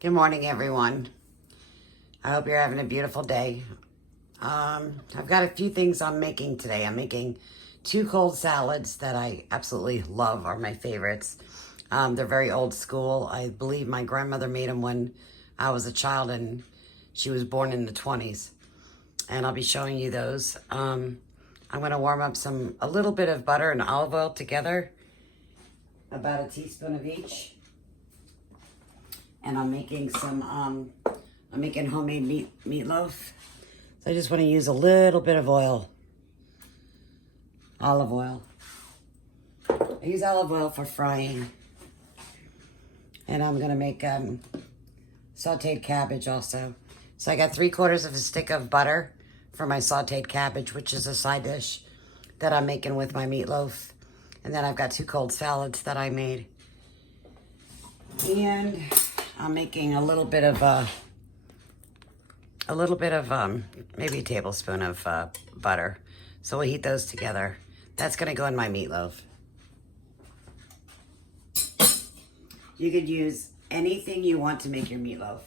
Good morning, everyone. I hope you're having a beautiful day. I've got a few things I'm making today. I'm making 2 cold salads that I absolutely love, are my favorites. They're very old school. I believe my grandmother made them when I was a child, and she was born in the 20s. And I'll be showing you those. I'm going to warm up a little bit of butter and olive oil together, about a teaspoon of each. And I'm making I'm making homemade meatloaf. So I just want to use a little bit of oil, olive oil. I use olive oil for frying. And I'm gonna make sauteed cabbage also. So I got 3/4 of a stick of butter for my sauteed cabbage, which is a side dish that I'm making with my meatloaf. And then I've got 2 cold salads that I made. And I'm making a little bit of maybe a tablespoon of butter. So we'll heat those together. That's gonna go in my meatloaf. You could use anything you want to make your meatloaf.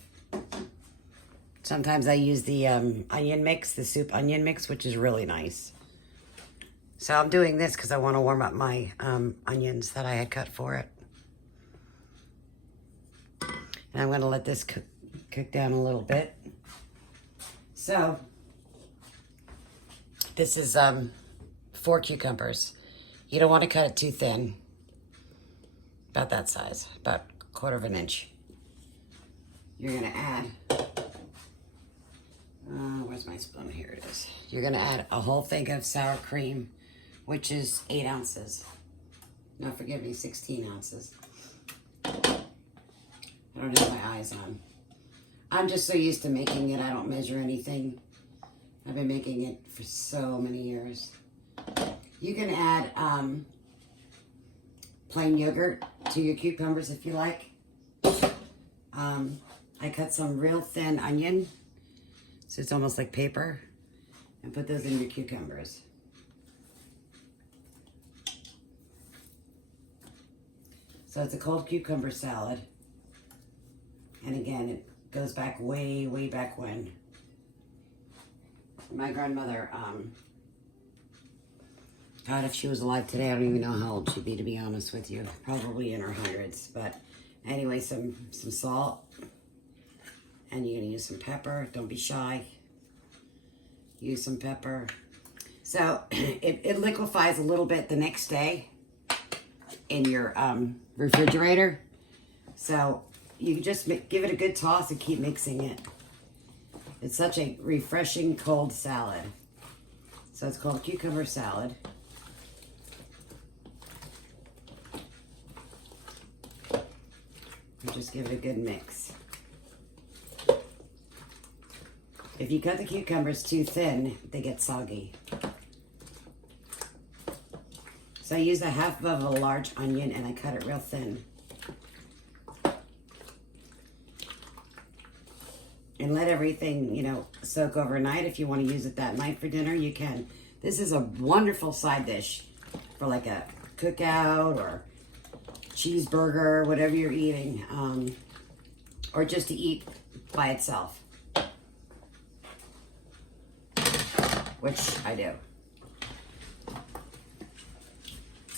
Sometimes I use the onion mix, the soup onion mix, which is really nice. So I'm doing this because I want to warm up my onions that I had cut for it. And I'm going to let this cook down a little bit. So, this is 4 cucumbers. You don't want to cut it too thin. About that size, about 1/4 of an inch. You're going to add, where's my spoon? Here it is. You're going to add a whole thing of sour cream, which is 8 ounces. No, forgive me, 16 ounces. I don't have my eyes on. I'm just so used to making it, I don't measure anything. I've been making it for so many years. You can add plain yogurt to your cucumbers if you like. I cut some real thin onion, so it's almost like paper, and put those in your cucumbers. So it's a cold cucumber salad. And again, it goes back way, way back when. My grandmother, God, if she was alive today, I don't even know how old she'd be, to be honest with you. Probably in her hundreds. But anyway, some salt. And you're going to use some pepper. Don't be shy. Use some pepper. So it liquefies a little bit the next day in your refrigerator. So you just give it a good toss and keep mixing it. It's such a refreshing cold salad. So it's called cucumber salad. You just give it a good mix. If you cut the cucumbers too thin, they get soggy. So I use a 1/2 of a large onion and I cut it real thin. And let everything, soak overnight. If you want to use it that night for dinner, you can. This is a wonderful side dish for like a cookout or cheeseburger, whatever you're eating, or just to eat by itself, which I do.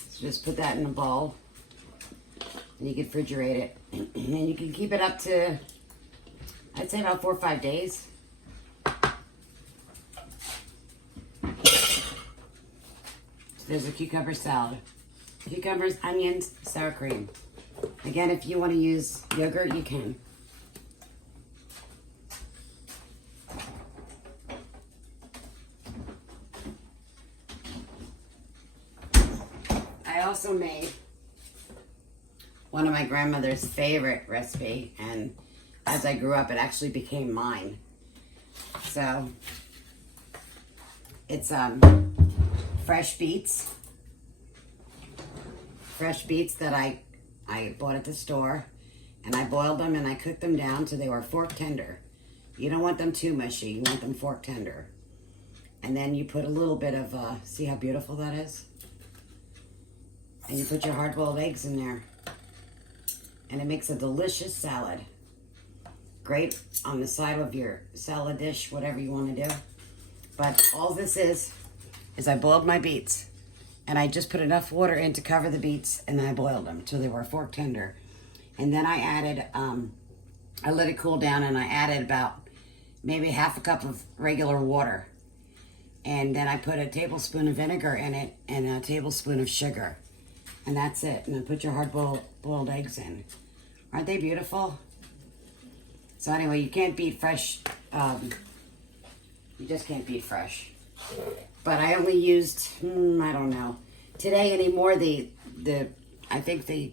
So just put that in a bowl, and you can refrigerate it, and you can keep it up to, I'd say, about 4 or 5 days. So there's a cucumber salad. Cucumbers, onions, sour cream. Again, if you want to use yogurt, you can. I also made one of my grandmother's favorite recipe, and as I grew up, it actually became mine. So it's fresh beets. Fresh beets that I bought at the store, and I boiled them and I cooked them down till they were fork tender. You don't want them too mushy, you want them fork tender. And then you put a little bit of, see how beautiful that is? And you put your hard-boiled eggs in there. And it makes a delicious salad. great on the side of your salad dish, whatever you want to do. But all this is I boiled my beets. And I just put enough water in to cover the beets, and then I boiled them till they were fork tender. And then I added, I let it cool down, and I added about maybe half a cup of regular water. And then I put a tablespoon of vinegar in it and a tablespoon of sugar. And that's it. And then put your hard-boiled eggs in. Aren't they beautiful? So anyway, you can't beat fresh. You just can't beat fresh. But I only used, I don't know. Today anymore, I think the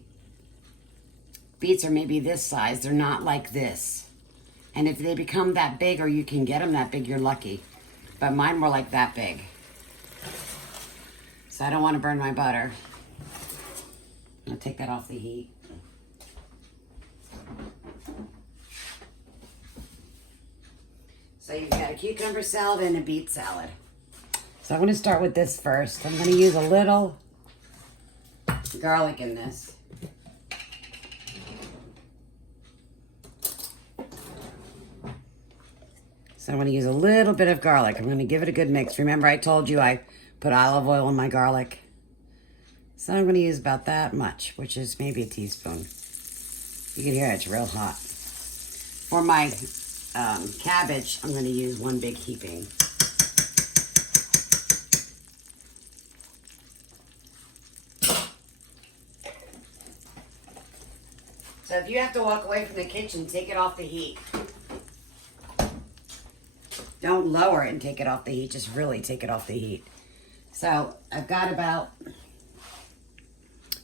beets are maybe this size. They're not like this. And if they become that big, or you can get them that big, you're lucky. But mine were like that big. So I don't want to burn my butter. I'll take that off the heat. So you've got a cucumber salad and a beet salad. So I'm going to start with this first. I'm going to use a little garlic in this. So I'm going to use a little bit of garlic. I'm going to give it a good mix. Remember, I told you I put olive oil in my garlic. So I'm going to use about that much, which is maybe a teaspoon. You can hear it's real hot. For my cabbage, I'm going to use one big heaping. So if you have to walk away from the kitchen, take it off the heat. Don't lower it and take it off the heat. Just really take it off the heat. So I've got about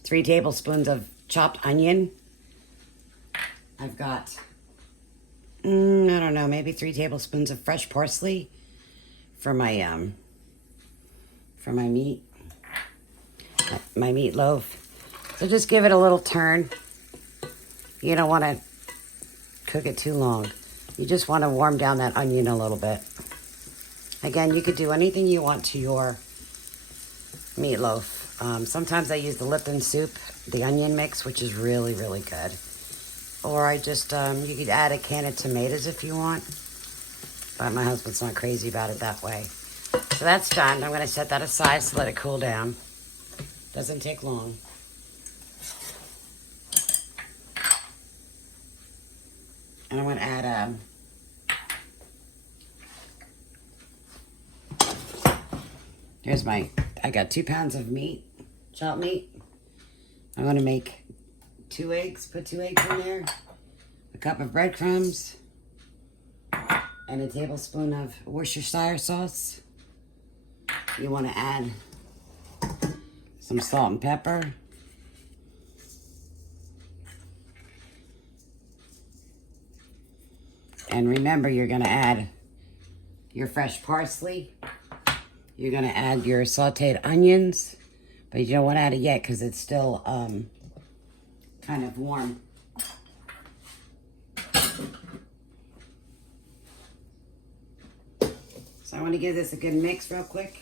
3 tablespoons of chopped onion. I've got, I don't know, maybe 3 tablespoons of fresh parsley for my meat, my meatloaf. So just give it a little turn. You don't want to cook it too long. You just want to warm down that onion a little bit. Again, you could do anything you want to your meatloaf. Sometimes I use the Lipton soup, the onion mix, which is really, really good. Or I just, you could add a can of tomatoes if you want. But my husband's not crazy about it that way. So that's done. I'm going to set that aside to let it cool down. Doesn't take long. And I'm going to add here's I got 2 pounds of meat, chopped meat. I'm going to make 2 eggs, put 2 eggs in there, a cup of breadcrumbs, and a tablespoon of Worcestershire sauce. You want to add some salt and pepper. And remember, you're going to add your fresh parsley. You're going to add your sauteed onions. But you don't want to add it yet because it's still kind of warm. So I want to give this a good mix real quick.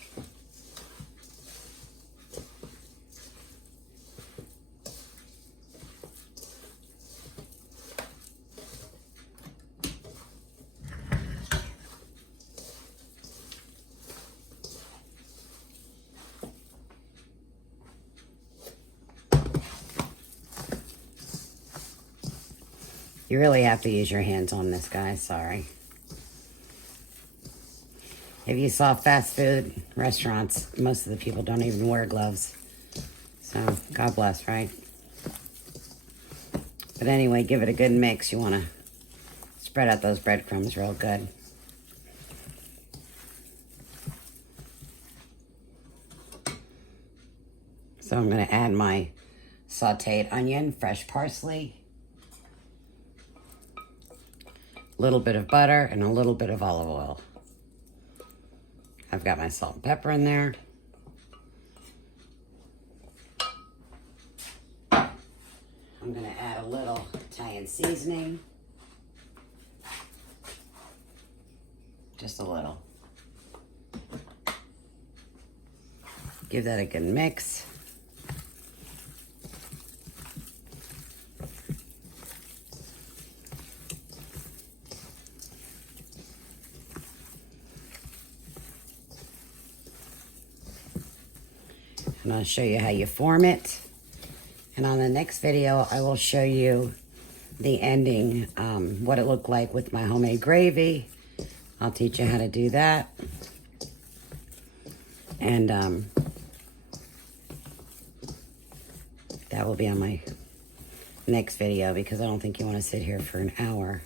You really have to use your hands on this, guys. Sorry. If you saw fast food restaurants, most of the people don't even wear gloves. So, God bless, right? But anyway, give it a good mix. You want to spread out those breadcrumbs real good. So I'm going to add my sauteed onion, fresh parsley, a little bit of butter, and a little bit of olive oil. I've got my salt and pepper in there. I'm going to add a little Italian seasoning. Just a little. Give that a good mix. And I'll show you how you form it. And on the next video, I will show you the ending, what it looked like with my homemade gravy. I'll teach you how to do that. And that will be on my next video because I don't think you want to sit here for an hour.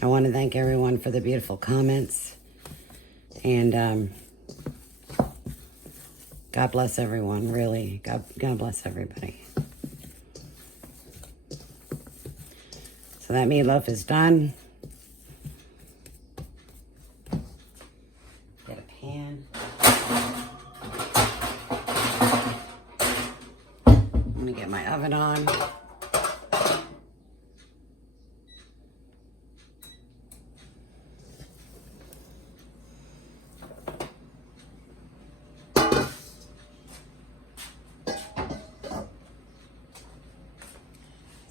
I want to thank everyone for the beautiful comments. And God bless everyone, really. God bless everybody. So that meatloaf is done. Get a pan. I'm gonna get my oven on.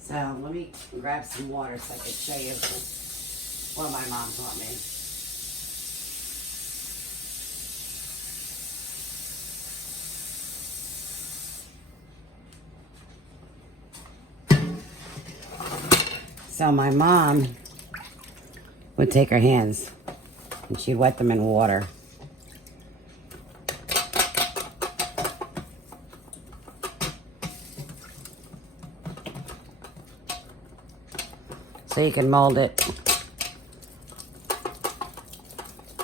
So let me grab some water so I can show you what my mom taught me. So my mom would take her hands and she'd wet them in water. So you can mold it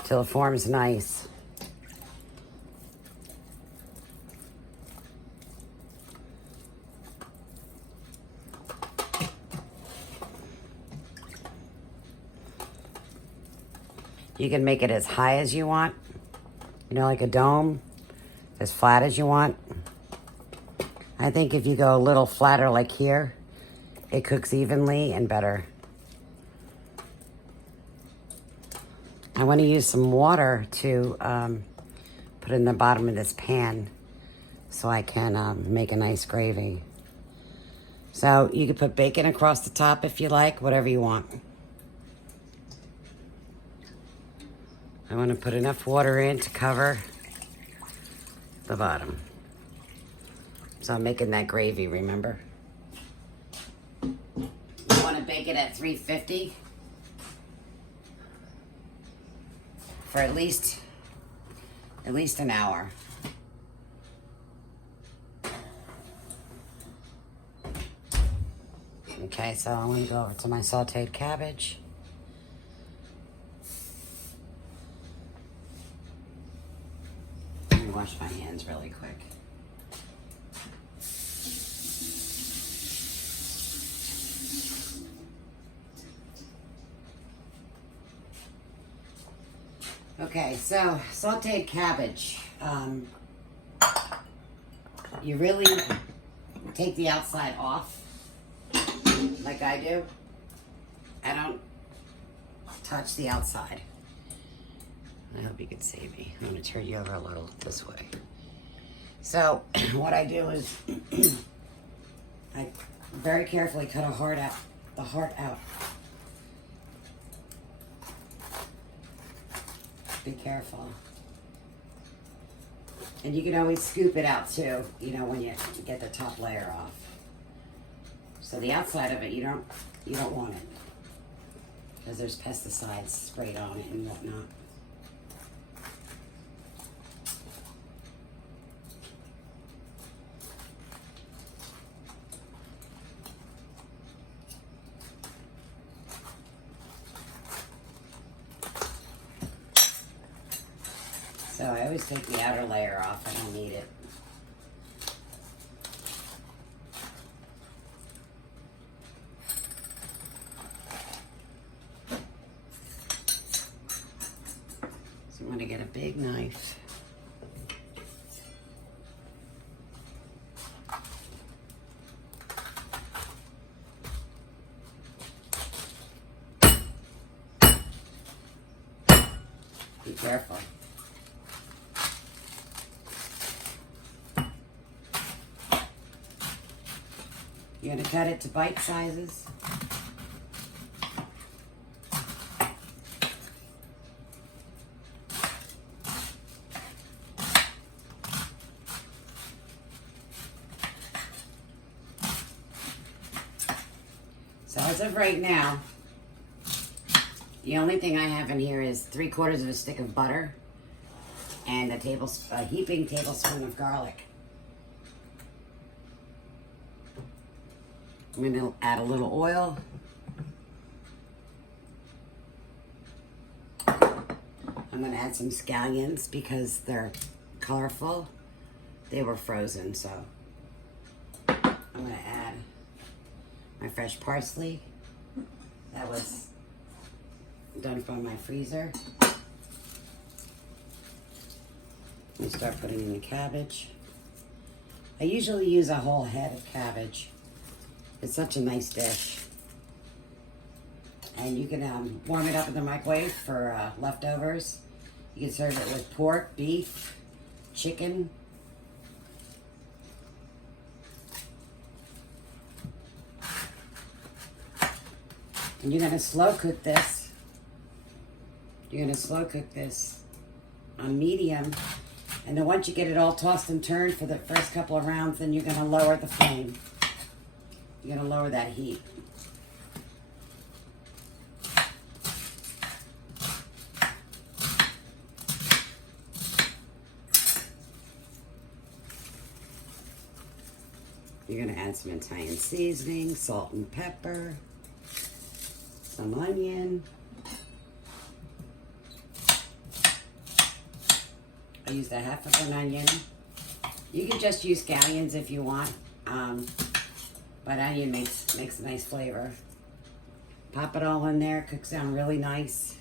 till it forms nice. You can make it as high as you want, you know, like a dome, as flat as you want. I think if you go a little flatter like here, it cooks evenly and better. I want to use some water to put in the bottom of this pan so I can make a nice gravy. So you could put bacon across the top if you like, whatever you want. I want to put enough water in to cover the bottom. So I'm making that gravy, remember? You want to bake it at 350 for at least an hour. Okay, so I'm going to go over to my sauteed cabbage. Let me wash my hands really quick. Okay, so sauteed cabbage. You really take the outside off, like I do. I don't touch the outside. I hope you can see me. I'm going to turn you over a little this way. So what I do is I very carefully cut the heart out. Be careful. And you can always scoop it out too, you know, when you get the top layer off. So the outside of it, you don't want it, because there's pesticides sprayed on it and whatnot. So I always take the outer layer off. I don't need it. So I'm going to get a big knife. Be careful. You're going to cut it to bite sizes. as of right now, the only thing I have in here is 3/4 of a stick of butter and a heaping tablespoon of garlic. I'm going to add a little oil. I'm going to add some scallions because they're colorful. They were frozen, so I'm going to add my fresh parsley. That was done from my freezer. I'm going to start putting in the cabbage. I usually use a whole head of cabbage. It's such a nice dish. And you can warm it up in the microwave for leftovers. You can serve it with pork, beef, chicken. And you're gonna slow cook this. You're gonna slow cook this on medium. And then once you get it all tossed and turned for the first couple of rounds, then you're gonna lower the flame. You're gonna lower that heat. You're gonna add some Italian seasoning, salt and pepper, some onion. I used a half of an onion. You can just use scallions if you want, but onion makes a nice flavor. Pop it all in there, cooks down really nice.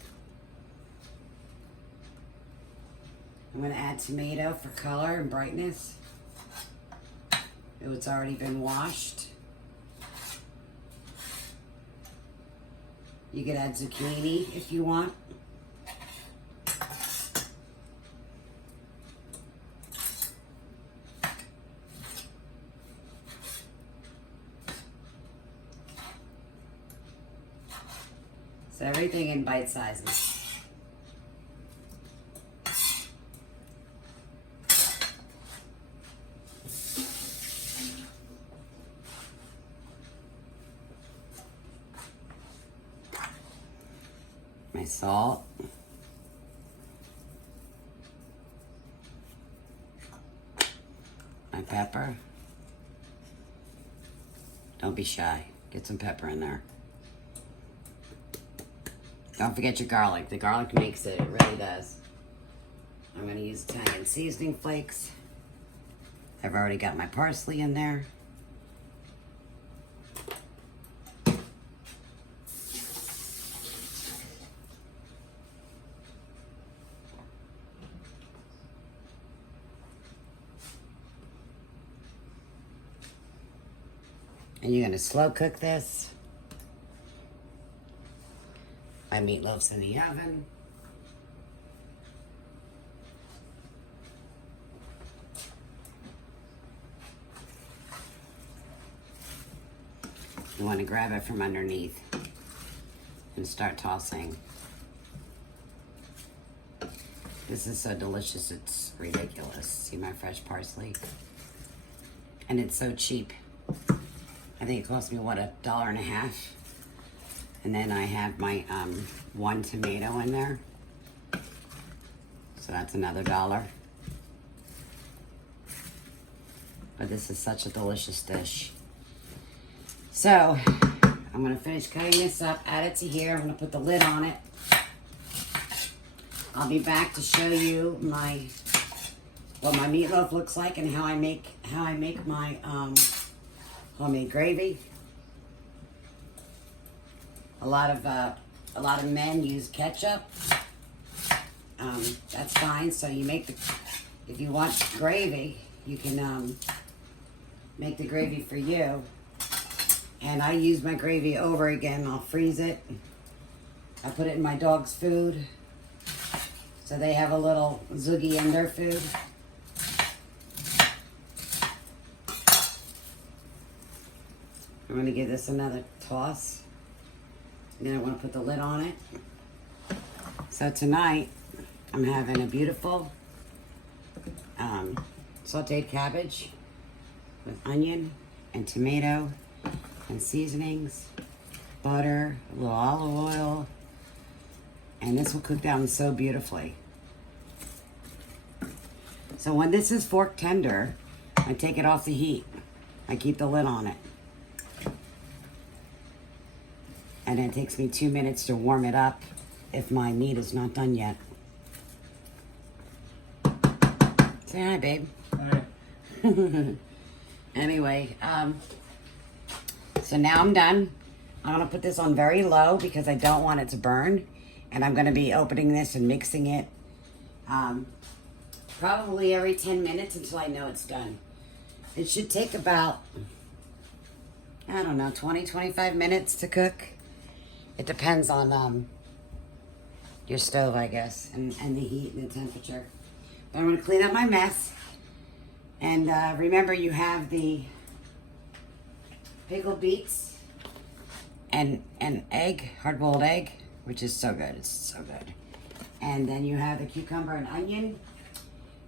I'm gonna add tomato for color and brightness. It's already been washed. You could add zucchini if you want. So everything in bite sizes. My salt. My pepper. Don't be shy. Get some pepper in there. Don't forget your garlic. The garlic makes it. It really does. I'm going to use Italian seasoning flakes. I've already got my parsley in there. And you're going to slow cook this. My meatloaf's in the oven. You want to grab it from underneath and start tossing. This is so delicious, it's ridiculous. See my fresh parsley? And it's so cheap. I think it cost me, what, $1.50? And then I have my 1 tomato in there. So that's another $1. But this is such a delicious dish. So, I'm gonna finish cutting this up, add it to here. I'm gonna put the lid on it. I'll be back to show you what my meatloaf looks like and how I make my homemade gravy. A lot of men use ketchup. That's fine. So you make if you want gravy, you can make the gravy for you. And I use my gravy over again. I'll freeze it. I put it in my dog's food, so they have a little zoogie in their food. I'm going to give this another toss. And then I want to put the lid on it. So tonight, I'm having a beautiful sauteed cabbage with onion and tomato and seasonings butter, a little olive oil, and this will cook down so beautifully. So when this is fork tender, I take it off the heat. I keep the lid on it. And it takes me 2 minutes to warm it up if my meat is not done yet. Say hi, babe. Hi. Anyway, so now I'm done. I'm gonna put this on very low because I don't want it to burn. And I'm gonna be opening this and mixing it probably every 10 minutes until I know it's done. It should take about, I don't know, 20, 25 minutes to cook. It depends on your stove, I guess, and the heat and the temperature. But I'm gonna clean up my mess. And remember, you have the pickled beets and egg, hard-boiled egg, which is so good. It's so good. And then you have the cucumber and onion.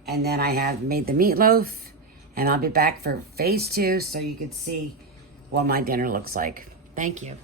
And then I have made the meatloaf. And I'll be back for phase 2 so you can see what my dinner looks like. Thank you.